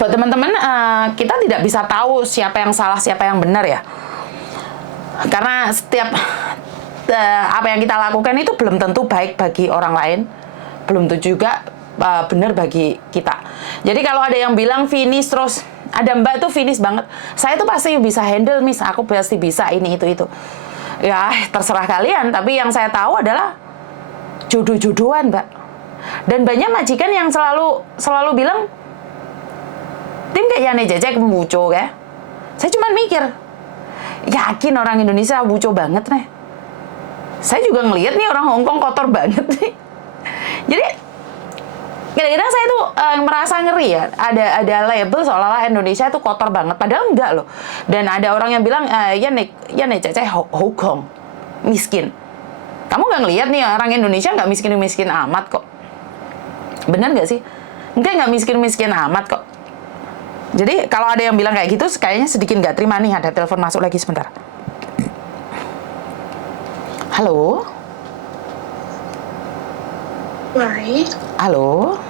Buat teman-teman, kita tidak bisa tahu siapa yang salah, siapa yang benar ya. Karena setiap apa yang kita lakukan itu belum tentu baik bagi orang lain, belum tentu juga benar bagi kita. Jadi kalau ada yang bilang finish terus, ada mbak tuh finish banget, saya tuh pasti bisa handle miss, aku pasti bisa ini itu. Ya terserah kalian, tapi yang saya tahu adalah jodoh-jodohan mbak. Dan banyak majikan yang selalu bilang, tim kayak Yane Jajak buco ya. Saya cuma mikir, yakin orang Indonesia buco banget nih. Saya juga ngelihat nih orang Hongkong kotor banget nih. Jadi kadang-kadang saya tuh merasa ngeri ya. Ada label seolah-olah Indonesia itu kotor banget, padahal enggak loh. Dan ada orang yang bilang, Yane Jajak Hongkong miskin. Kamu nggak ngelihat nih orang Indonesia nggak miskin-miskin amat kok. Benar nggak sih? Nggak miskin-miskin amat kok. Jadi kalau ada yang bilang kayak gitu, kayaknya sedikit nggak terima nih. Ada telepon masuk lagi sebentar. Halo? Baik. Halo?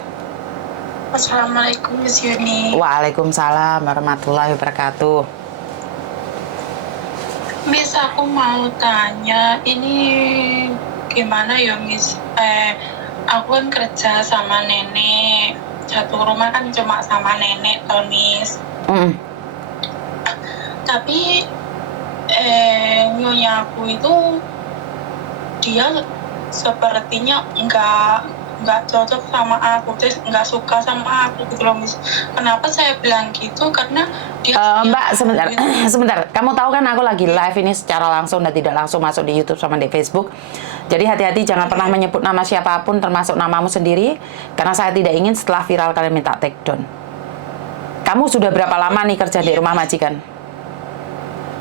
Assalamualaikum Miss Yuni. Waalaikumsalam warahmatullahi wabarakatuh. Miss, aku mau tanya, ini gimana ya Miss? Aku kan kerja sama nenek. Satu rumah kan cuma sama nenek toh Miss. Tapi nyonya aku itu dia sepertinya nggak cocok sama aku, terus nggak suka sama aku gitu loh Miss. Kenapa saya bilang gitu? Karena dia Mbak, sebentar. Kamu tahu kan aku lagi live ini secara langsung dan tidak langsung masuk di YouTube sama di Facebook. Jadi hati-hati, jangan pernah menyebut nama siapapun termasuk namamu sendiri, karena saya tidak ingin setelah viral kalian minta take down. Kamu sudah berapa lama nih kerja di rumah majikan?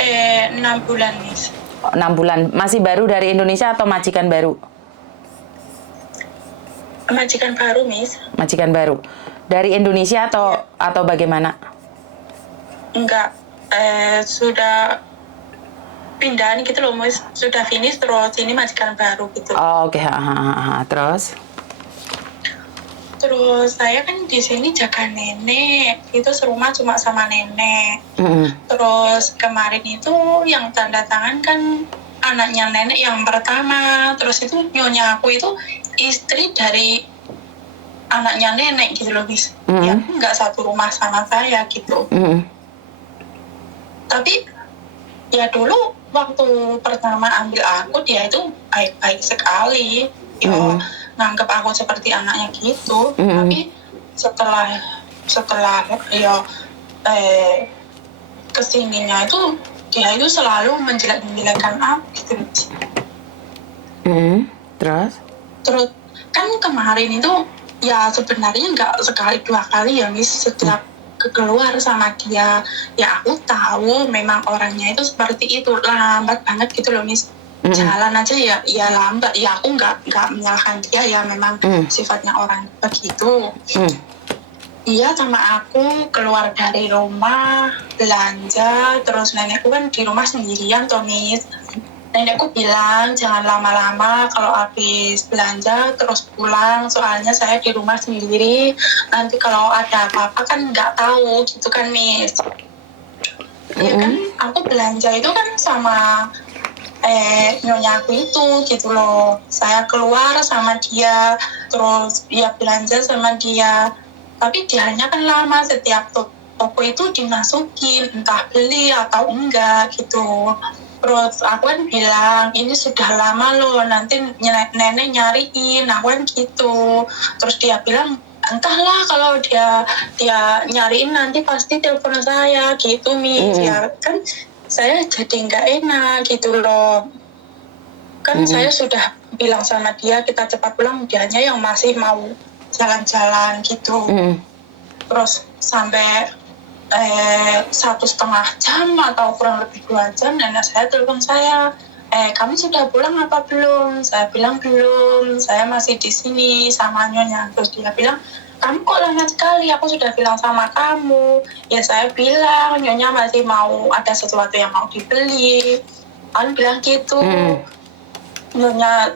6 bulan Miss. 6 bulan. Masih baru dari Indonesia atau majikan baru? Majikan baru Miss. Majikan baru. Dari Indonesia atau bagaimana? Enggak, sudah pindahan gitu loh Miss. Sudah finish terus ini majikan baru gitu. Oh, oke. Terus saya kan di sini jaga nenek, itu serumah cuma sama nenek. Terus kemarin itu yang tanda tangan kan anaknya nenek yang pertama. Terus itu nyonya aku itu istri dari anaknya nenek gitu loh Miss. Ya nggak satu rumah sama saya gitu. Tapi ya dulu waktu pertama ambil aku, dia itu baik-baik sekali. Nganggap aku seperti anaknya gitu. Tapi setelah ya kesininya itu dia itu selalu menjelek-jelekan aku gitu. Terus kan kemarin itu ya sebenarnya nggak sekali dua kali ya Miss, setiap keluar sama dia ya aku tahu memang orangnya itu seperti itu, lambat banget gitu loh Miss. Jalan aja ya lambat, ya aku nggak menyalahkan dia, ya memang sifatnya orang begitu. Dia sama aku keluar dari rumah belanja, terus nenekku kan di rumah sendirian toh Miss. Nenekku bilang jangan lama-lama kalau habis belanja terus pulang, soalnya saya di rumah sendiri, nanti kalau ada apa-apa kan nggak tahu gitu kan Miss. Ya kan aku belanja itu kan sama nyonya aku itu gitu loh. Saya keluar sama dia, terus ya belanja sama dia. Tapi dianya kan lama, setiap toko itu dimasukin, entah beli atau enggak gitu. Terus aku kan bilang, ini sudah lama loh, nanti nenek nyariin, aku kan gitu. Terus dia bilang, entahlah kalau dia nyariin nanti pasti telepon saya gitu Miss. Ya kan saya jadi nggak enak gitu loh. Kan saya sudah bilang sama dia kita cepat pulang, dianya yang masih mau jalan-jalan gitu. Terus sampai 1,5 jam atau kurang lebih 2 jam, nenek saya telepon saya, kamu sudah pulang apa belum? Saya bilang belum, saya masih di sini sama nyonya. Terus dia bilang, kamu kok lama sekali, aku sudah bilang sama kamu. Ya saya bilang, nyonya masih mau ada sesuatu yang mau dibeli. Kan bilang gitu. Nyonya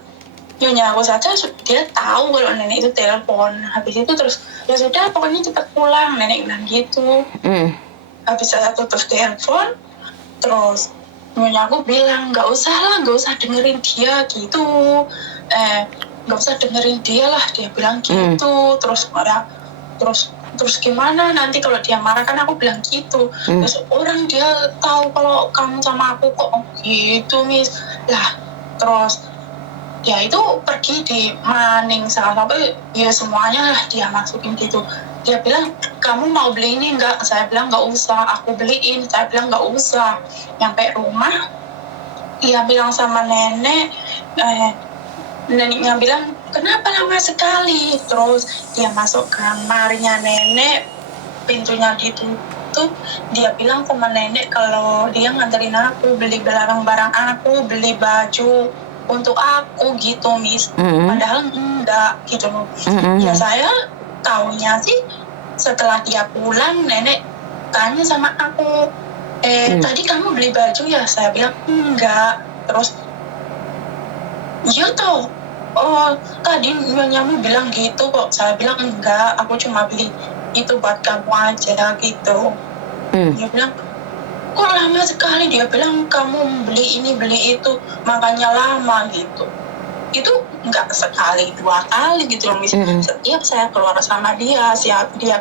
nyonya aku saja dia tahu kalau nenek itu telepon. Habis itu terus ya sudah pokoknya cepat pulang, nenek bilang gitu. Habis saya tutup telepon, terus nyonya aku bilang nggak usah dengerin dia gitu, nggak usah dengerin dia lah, dia bilang gitu. Terus marah, terus gimana nanti kalau dia marah, kan aku bilang gitu. Terus orang dia tahu kalau kamu sama aku kok gitu Miss lah. Terus ya itu pergi di maning salah satu ya semuanya lah dia masukin gitu. Dia bilang kamu mau beli ini enggak? Saya bilang nggak usah, aku beliin. Saya bilang nggak usah. Nyampe rumah dia bilang sama nenek, neneknya bilang kenapa lama sekali. Terus dia masuk kamarnya nenek, pintunya ditutup. Dia bilang sama nenek kalau dia nganterin aku beli barang-barang aku, beli baju untuk aku gitu Miss. Padahal enggak gitu loh. Ya saya taunya sih setelah dia pulang, nenek tanya sama aku, tadi kamu beli baju ya? Saya bilang enggak. Terus iya toh, oh tadi nyonya bilang gitu kok. Saya bilang enggak, aku cuma beli itu buat kamu aja gitu. Dia bilang kok lama sekali. Dia bilang kamu beli ini beli itu makanya lama gitu. Itu enggak sekali dua kali gitu loh Miss. Setiap saya keluar sama dia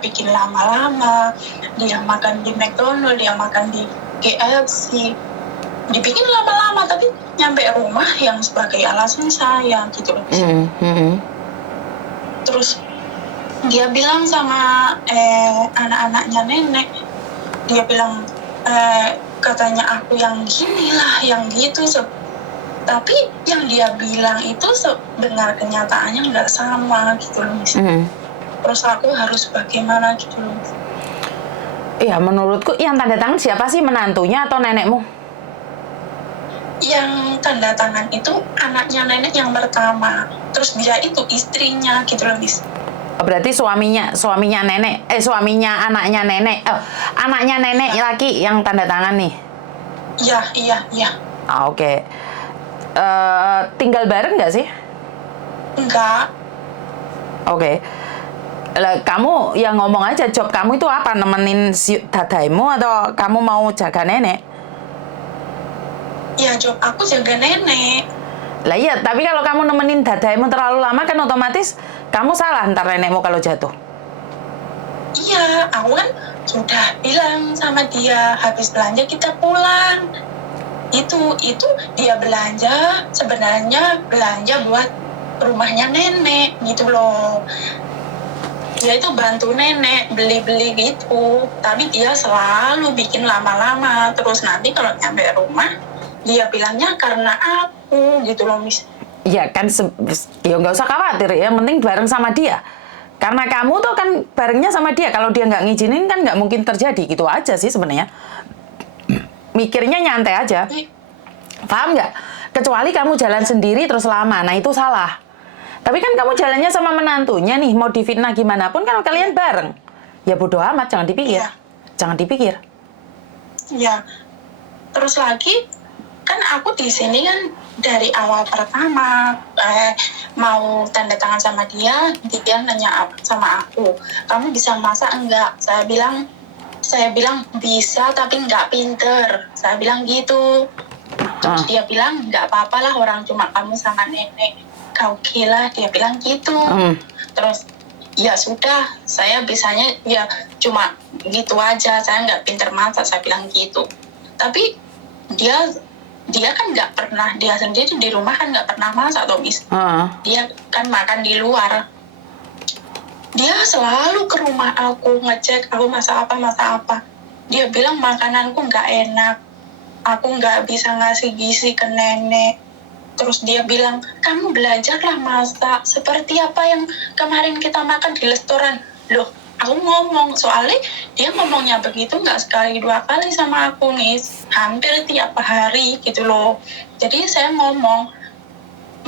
bikin lama-lama. Dia makan di McDonald, dia makan di KFC, dibikin lama-lama, tapi nyampe rumah yang sebagai alasan saya gitu loh Miss. Terus dia bilang sama anak-anaknya nenek, dia bilang katanya aku yang gini lah, yang gitu. Tapi yang dia bilang itu sebenarnya kenyataannya nggak sama gitu loh Miss. Terus aku harus bagaimana gitu loh. Iya, menurutku yang tanda tangan siapa sih, menantunya atau nenekmu? Yang tanda tangan itu anaknya nenek yang pertama. Terus dia itu istrinya gitu loh Miss. Berarti suaminya nenek, suaminya anaknya nenek, anaknya nenek laki yang tanda tangan nih? Iya. Oke. Tinggal bareng nggak sih? Enggak. Oke. Kamu yang ngomong aja, job kamu itu apa? Nemenin si dadaimu atau kamu mau jaga nenek? Ya job aku jaga nenek. Lah iya, tapi kalau kamu nemenin dadaimu terlalu lama kan otomatis kamu salah ntar nenekmu kalau jatuh. Iya, aku kan sudah bilang sama dia habis belanja kita pulang. Itu dia belanja, sebenarnya belanja buat rumahnya nenek gitu loh. Dia itu bantu nenek beli-beli gitu, tapi dia selalu bikin lama-lama. Terus nanti kalau nyampe rumah dia bilangnya karena aku gitu loh Miss. Ya kan, ya nggak usah khawatir, yang penting bareng sama dia. Karena kamu tuh kan barengnya sama dia, kalau dia nggak ngizinin kan nggak mungkin terjadi, gitu aja sih sebenarnya. Mikirnya nyantai aja. Paham nggak? Kecuali kamu jalan sendiri terus lama, nah itu salah. Tapi kan kamu jalannya sama menantunya nih, mau difitnah gimana pun kan kalian bareng. Ya bodo amat, jangan dipikir. Jangan dipikir. Ya. Terus lagi, kan aku di sini kan dari awal pertama mau tanda tangan sama dia nanya sama aku, kamu bisa masak enggak? Saya bilang bisa tapi nggak pinter. Saya bilang gitu. Terus dia bilang nggak apa-apa lah, orang cuma kamu sama nenek, kau gila, dia bilang gitu. Terus ya sudah, saya bisanya ya cuma gitu aja, saya nggak pinter masak, saya bilang gitu. Tapi dia kan nggak pernah, dia sendiri di rumah kan nggak pernah masak toh Miss. Dia kan makan di luar. Dia selalu ke rumah aku ngecek aku masak apa. Dia bilang makananku nggak enak, aku nggak bisa ngasih gizi ke nenek. Terus dia bilang kamu belajarlah masak seperti apa yang kemarin kita makan di restoran. Loh, aku ngomong, soalnya dia ngomongnya begitu nggak sekali dua kali sama aku Miss, hampir tiap hari gitu loh. Jadi saya ngomong,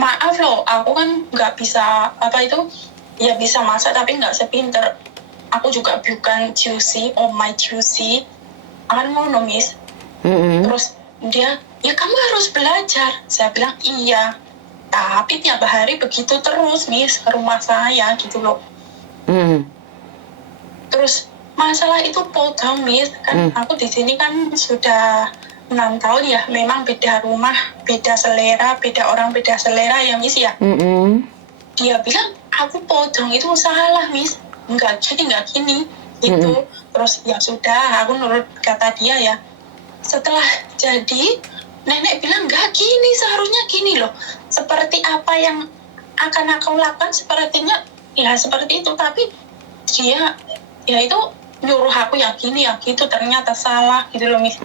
maaf loh, aku kan nggak bisa ya bisa masak tapi nggak sepinter. Aku juga bukan juicy, oh my juicy. Akan ngono Miss. Terus dia, ya kamu harus belajar. Saya bilang iya. Tapi tiap hari begitu terus, Miss, ke rumah saya gitu loh. Terus masalah itu podong, Miss. Kan aku di sini kan sudah 6 tahun ya. Memang beda rumah, beda selera, beda orang, beda selera ya, Miss ya. Dia bilang aku podong itu salah, Miss. Enggak gini gitu. Terus ya sudah, aku nurut kata dia ya. Setelah jadi, nenek bilang enggak gini, seharusnya gini loh. Seperti apa yang akan aku lakukan, sepertinya ya seperti itu. Tapi dia ya itu nyuruh aku yang gini yang gitu, ternyata salah gitu loh, Miss.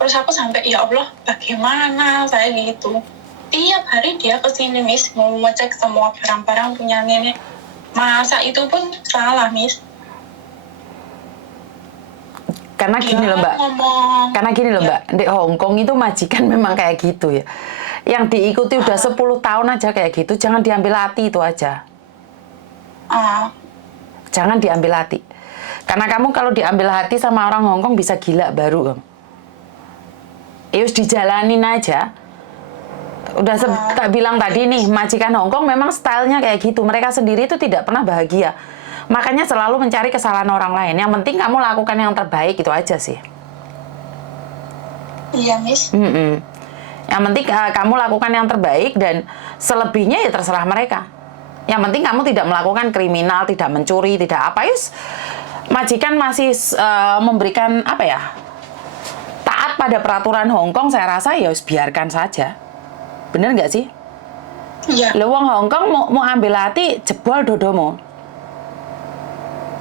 Terus aku sampai ya Allah bagaimana saya gitu. Tiap hari dia kesini, Miss, mau ngecek semua barang-barang punya nenek. Masa itu pun salah, Miss. Karena gini loh Mbak, karena gini loh Mbak, di Hong Kong itu majikan memang kayak gitu ya. Yang diikuti udah 10 tahun aja kayak gitu, jangan diambil hati itu aja. Jangan diambil hati. Karena kamu kalau diambil hati sama orang Hong Kong bisa gila baru kamu. Yus dijalanin aja. Udah tak bilang tadi nih, majikan Hong Kong memang stylenya kayak gitu. Mereka sendiri itu tidak pernah bahagia. Makanya selalu mencari kesalahan orang lain. Yang penting kamu lakukan yang terbaik, itu aja sih. Iya, Miss. Yang penting kamu lakukan yang terbaik dan selebihnya ya terserah mereka. Yang penting kamu tidak melakukan kriminal, tidak mencuri, tidak apa. Yus, majikan masih memberikan apa ya? Taat pada peraturan Hong Kong, saya rasa ya biarkan saja. Bener nggak sih? Iya. Lo wong Hong Kong mau ambil hati, jebol dodomu.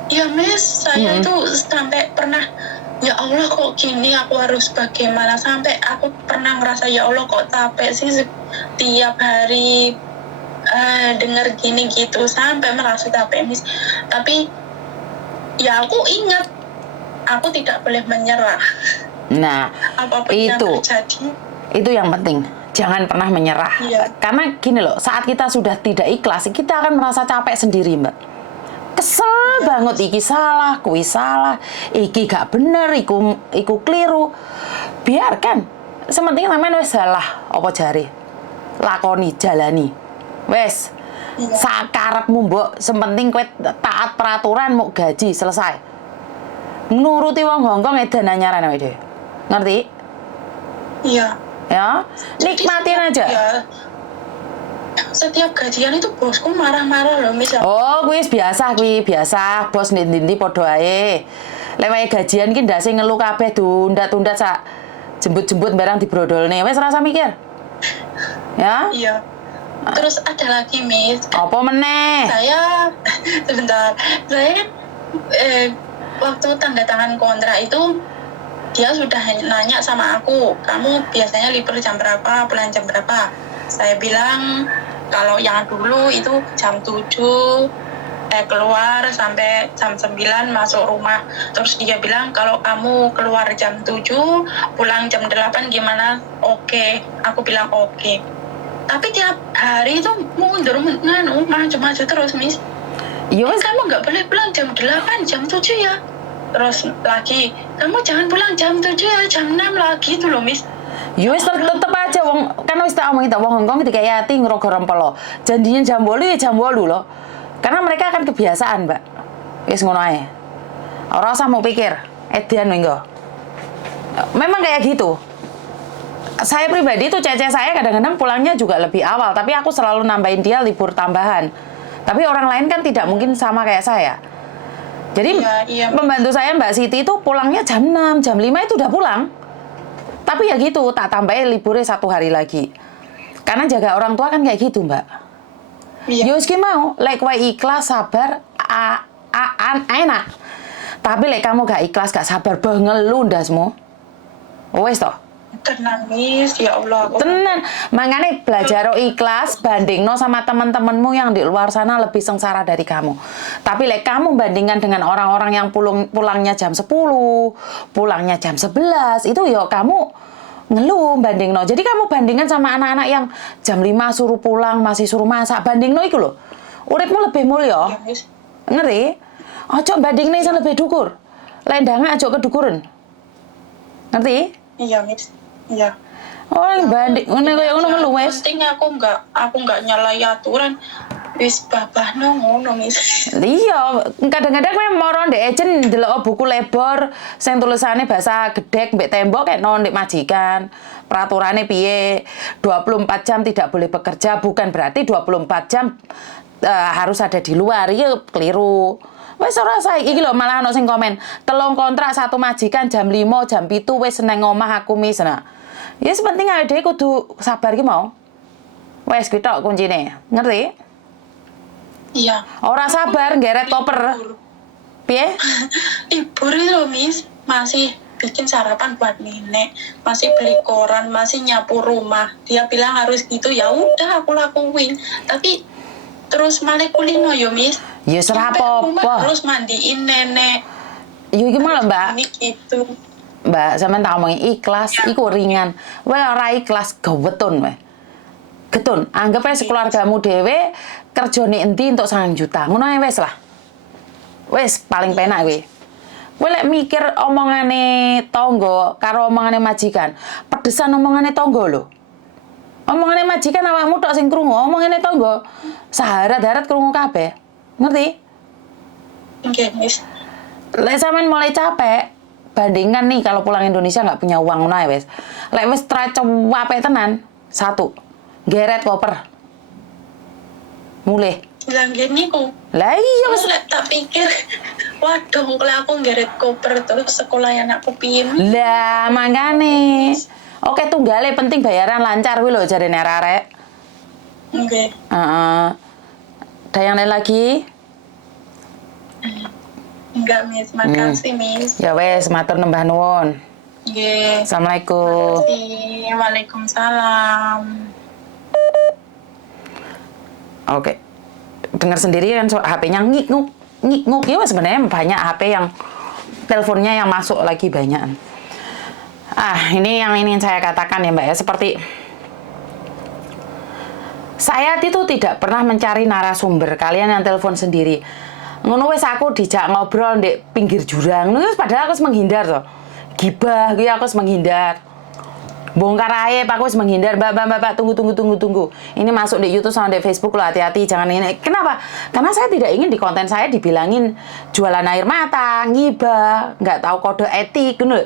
Iya, Miss, saya itu sampai pernah, ya Allah kok gini, aku harus bagaimana. Sampai aku pernah ngerasa, ya Allah kok capek sih tiap hari dengar gini gitu. Sampai merasa capek, Miss. Tapi, ya aku ingat, aku tidak boleh menyerah. Nah, apapun yang terjadi. Itu yang penting. Jangan pernah menyerah. Iya. Karena gini loh, saat kita sudah tidak ikhlas, kita akan merasa capek sendiri, Mbak. Kesel banget, iki salah, kui salah, iki gak bener, iku keliru. Biarkan. Sementing namanya wes salah, apa jari. Lakoni, jalani. Wes. Sakarepmu mbok, sementing kowe taat peraturan, mau gaji, selesai. Nuruti wong Hongkong edan anyaran awake dhewe. Ngerti? Iya. Ya, nikmatin aja. Ya, setiap gajian itu bosku marah-marah loh, Miss. Oh, kuwi biasa, bos ndi-ndi padha ae. Lewat gajian ki ndase ngelu kabeh tundat-tundat sak jembut-jembut barang dibrodolne. Wis rasa mikir. Ya? Iya. Terus ada lagi, Miss. Apa meneh? Saya sebentar. Saya waktu tanda tangan kontrak itu dia sudah nanya sama aku, kamu biasanya libur jam berapa, pulang jam berapa? Saya bilang kalau yang dulu itu jam 7 keluar sampai jam 9 masuk rumah. Terus dia bilang kalau kamu keluar jam 7 pulang jam 8 gimana? Oke. Aku bilang oke. Tapi tiap hari itu mundur maju-maju terus, Miss. Kamu nggak boleh pulang jam 8, jam 7 ya. Terus lagi, kamu jangan pulang jam 7 ya, jam 6 lagi itu loh, Miss. Wis tetep aja wong kan wis tak omong kita wong Hongkong dikayati ngerogo rempelo. Janjinya jam 8 ya jam 8 loh. Karena mereka akan kebiasaan, Mbak. Wis ngono ae. Ora usah mau pikir, edian minggo. Memang kayak gitu. Saya pribadi tuh cece saya kadang-kadang pulangnya juga lebih awal, tapi aku selalu nambahin dia libur tambahan. Tapi orang lain kan tidak mungkin sama kayak saya. Jadi pembantu saya Mbak Siti itu pulangnya jam 6, jam 5 itu udah pulang. Tapi ya gitu, tak tambahin liburnya 1 hari lagi. Karena jaga orang tua kan kayak gitu, Mbak. Iya. Yus mau, lek kowe ikhlas, sabar, enak. Tapi lek kamu gak ikhlas, gak sabar, ngelu ndasmu. Wes toh. Tenang, Miss, ya Allah. Tenan, makanya belajar ikhlas, bandingno sama teman-temanmu yang di luar sana lebih sengsara dari kamu. Tapi lek kamu bandingkan dengan orang-orang yang pulangnya jam 10, pulangnya jam 11, itu ya kamu ngeluh bandingno. Jadi kamu bandingkan sama anak-anak yang jam 5 suruh pulang, masih suruh masak, bandingno iku lho. Uripmu lebih mulya. Ngeri? Ojo bandingne sing lebih dhukur. Lek ndang aja kedukuren. Ngerti? Iya, Miss. Iya. Oh, banding ngono koyo ngono lu wis. Penting aku nggak nyalahi aturan. Wis babahno ngono mis. Iya, kadang-kadang kowe moro ndek ejen ndelok buku lebor sing tulisane bahasa gedek mbek tembok kayak no ndek majikan. Peraturannya piye? 24 jam tidak boleh bekerja, bukan berarti 24 jam harus ada di luar. Iya, keliru. Wes ora sae iki lho malah ono sing komen, telung kontrak satu majikan jam 5, jam 7 wis nang omah aku mis. Nah. Ya sepenting awake dhewe kudu sabar ki mau. Wes kuwi tok kuncine. Ngerti? Iya. Ora sabar ngeret koper. Piye? Libur itu loh mis, masih bikin sarapan buat nenek, masih beli koran, masih nyapu rumah. Dia bilang harus gitu, ya udah aku lakuin. Tapi terus malah kulino yo mis. Ya serah Sampai rumah apa-apa. terus mandiin nenek. Ya iki malah Mbak. Ini gitu. Mbak, sampean tak omongi ikhlas, iku ringan. Wae ora ikhlas gawetun wae. Getun, anggap ae sekeluargamu dhewe kerjane endi entuk 9 juta. Ngono ae wis lah. Wis paling penak kowe. Kowe lek mikir omongane tangga karo omongane majikan, pedesan omongane tangga lho. Omongane majikan awakmu tok sing krungu, omongane tangga saharat-harat krungu kabeh. Ngerti? Oke mis. Lek sampean mulai capek, bandingkan nih kalau pulang Indonesia nggak punya uang ngono ae wis. Lek wis capek tenan, satu, geret koper. Mulih. Bilang gini kok. Lah iya wis. Terus tak pikir, waduh kalau aku ngeret koper terus sekolah anakku piye. Lah mangane. Oke tunggale penting bayaran lancar kuwi lho jarene arek-arek. Oke. Heeh. Ada yang lain lagi? Enggak mis, makasih mis. Ya wes, matur nembah nuwun. Oke. Assalamualaikum. Makasih. Waalaikumsalam. Oke. Dengar sendiri kan HP-nya ngik-nguk ya sebenarnya banyak HP yang teleponnya yang masuk lagi banyak. Ini yang ingin saya katakan ya Mbak ya, seperti saya itu tidak pernah mencari narasumber, kalian yang telepon sendiri. Ngono wis aku dijak ngobrol di pinggir jurang, padahal aku harus menghindar toh. Gibah gitu aku harus menghindar. Bongkar aib aku harus menghindar. Mbak, tunggu. Ini masuk di YouTube sama di Facebook loh, hati-hati jangan ini. Kenapa? Karena saya tidak ingin di konten saya dibilangin jualan air mata, ngibah, nggak tahu kode etik gitu loh.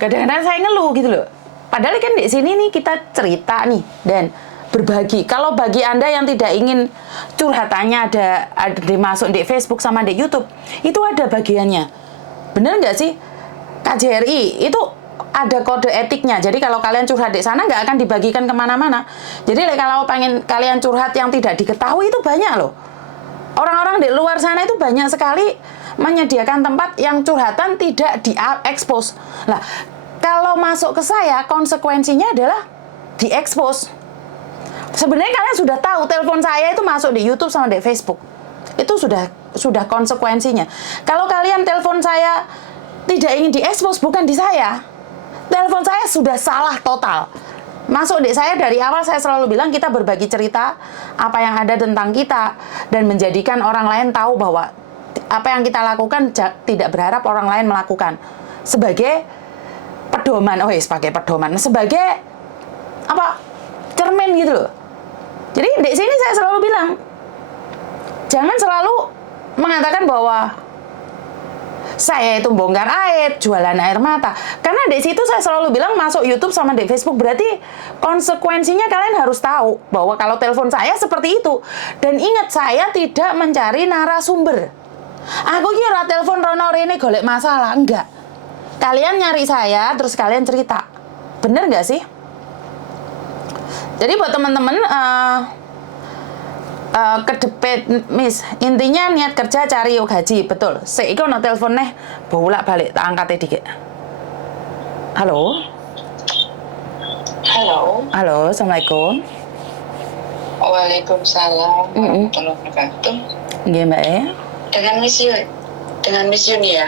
Kadang-kadang saya ngeluh gitu loh. Padahal kan di sini nih kita cerita nih dan berbagi. Kalau bagi Anda yang tidak ingin curhatannya ada dimasuk di Facebook sama di YouTube, itu ada bagiannya. Bener nggak sih? KJRI itu ada kode etiknya. Jadi kalau kalian curhat di sana nggak akan dibagikan kemana-mana. Jadi kalau pengen kalian curhat yang tidak diketahui itu banyak loh. Orang-orang di luar sana itu banyak sekali menyediakan tempat yang curhatan tidak diekspos. Nah, kalau masuk ke saya konsekuensinya adalah diekspos. Sebenarnya kalian sudah tahu telepon saya itu masuk di YouTube sama di Facebook. Itu sudah konsekuensinya. Kalau kalian telepon saya tidak ingin diekspos, bukan di saya. Telepon saya sudah salah total. Masuk di saya dari awal saya selalu bilang kita berbagi cerita apa yang ada tentang kita dan menjadikan orang lain tahu bahwa apa yang kita lakukan tidak berharap orang lain melakukan. Sebagai pedoman, sebagai pedoman, sebagai apa? Cermin gitu loh. Jadi di sini saya selalu bilang jangan selalu mengatakan bahwa saya itu bongkar aib, jualan air mata. Karena di situ saya selalu bilang masuk YouTube sama di Facebook berarti konsekuensinya kalian harus tahu bahwa kalau telepon saya seperti itu. Dan ingat saya tidak mencari narasumber. Aku kira telepon Rono Rene golek masalah, enggak. Kalian nyari saya terus kalian cerita. Bener nggak sih? Jadi buat teman-teman kedepet Miss, intinya niat kerja cari gaji, betul. Seiki ono telepon nih, bolak-balik tak angkat dikit. Halo. Halo, assalamualaikum. Waalaikumsalam warahmatullahi wabarakatuh. Nggih, Mbak. Dengan Miss Yuni ya.